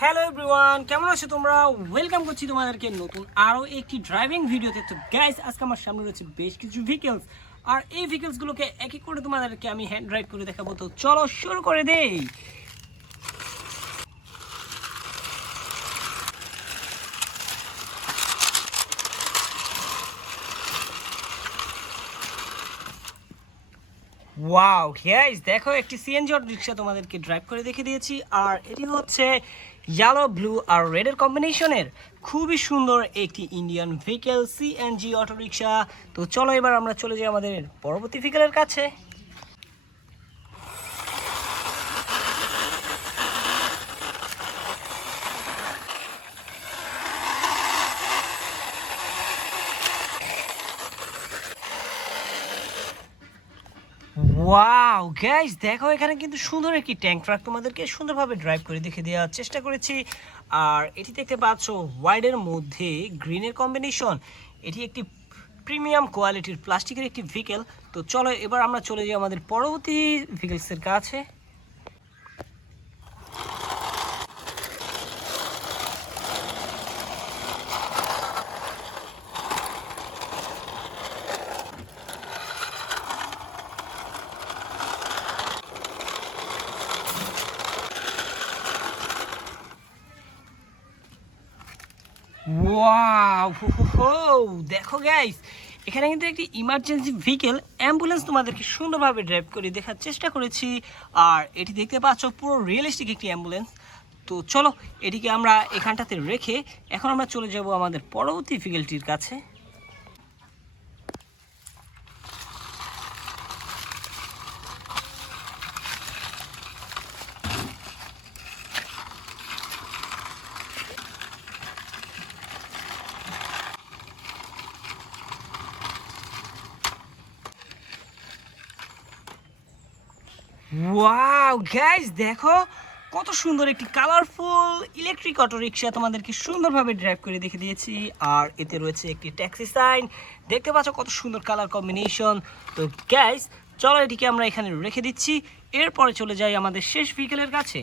Hello everyone, কেমন আছো তোমরা? ওয়েলকাম করছি তোমাদেরকে নতুন আরও একটি ড্রাইভিং ভিডিওতে। তো গাইস, আজকে আমার সামনে রয়েছে বেশ কিছু ভেহিকলস, আর এই ভেহিকলসগুলোকে এক এক করে তোমাদেরকে আমি হ্যান্ড ড্রাইভ করে দেখাবো। তো চলো শুরু করে দেই। ওয়াও গাইস, দেখো একটি সিএনজি অটো রিক্সা তোমাদেরকে ড্রাইভ করে দেখে দিয়েছি। আর এটি হচ্ছে ইয়েলো, ব্লু আর রেডের কম্বিনেশনের খুবই সুন্দর একটি Indian vehicle CNG auto rickshaw. তো চলো এবার আমরা চলে যাই আমাদের পরবর্তী ভেহিকেলের কাছে। ওয়াও গাইস, দেখো এখানে কিন্তু সুন্দর একটি ট্যাঙ্ক ট্রাক তোমাদেরকে সুন্দরভাবে ড্রাইভ করে দেখে দেওয়ার চেষ্টা করেছি। আর এটি দেখতে পাচ্ছ হোয়াইটের মধ্যে গ্রিনের কম্বিনেশন। এটি একটি প্রিমিয়াম কোয়ালিটির প্লাস্টিকের একটি ভেহিকেল। তো চলো এবার আমরা চলে যাই আমাদের পরবর্তী ভেহিকেলসের কাছে। ওয়াও হো, দেখো গাইস, এখানে কিন্তু একটি ইমার্জেন্সি ভেহিকেল অ্যাম্বুলেন্স তোমাদেরকে সুন্দরভাবে ড্রাইভ করে দেখার চেষ্টা করেছি। আর এটি দেখতে পাচ্ছ পুরো রিয়েলিস্টিক একটি অ্যাম্বুলেন্স। তো চলো এটিকে আমরা এখানটাতে রেখে এখন আমরা চলে যাব আমাদের পরবর্তী ভেহিকেলটির কাছে। ওয়াও গাইস, দেখো কত সুন্দর একটি কালারফুল ইলেকট্রিক অটো রিক্সা তোমাদেরকে সুন্দরভাবে ড্রাইভ করে দেখে দিয়েছি। আর এতে রয়েছে একটি ট্যাক্সি সাইন, দেখতে পাচ্ছ কত সুন্দর কালার কম্বিনেশন। তো গাইস চলো এটিকে আমরা এখানে রেখে দিচ্ছি, এরপরে চলে যাই আমাদের শেষ ভেহিকেলের কাছে।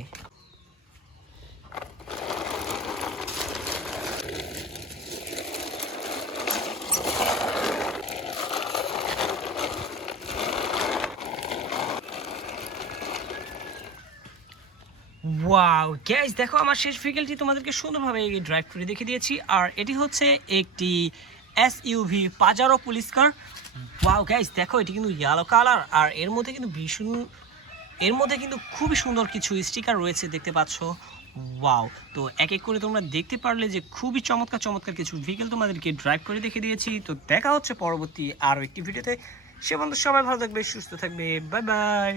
ওয়াও গ্যাস, দেখো আমার শেষ ভেহিকেলটি তোমাদেরকে সুন্দরভাবে ড্রাইভ করে দেখে দিয়েছি। আর এটি হচ্ছে একটি এসইউভি পাজারো পুলিশ কার। ওয়াও গ্যাস, দেখো এটি কিন্তু ইয়েলো কালার, আর এর মধ্যে কিন্তু ভীষণ, এর মধ্যে কিন্তু খুবই সুন্দর কিছু স্টিকার রয়েছে দেখতে পাচ্ছ। ওয়াও, তো এক এক করে তোমরা দেখতে পারলে যে খুবই চমৎকার চমৎকার কিছু ভেহিকেল তোমাদেরকে ড্রাইভ করে দেখে দিয়েছি। তো দেখা হচ্ছে পরবর্তী আরও একটি ভিডিওতে। সে বন্ধু সবাই ভালো থাকবে, সুস্থ থাকবে, বাই বাই।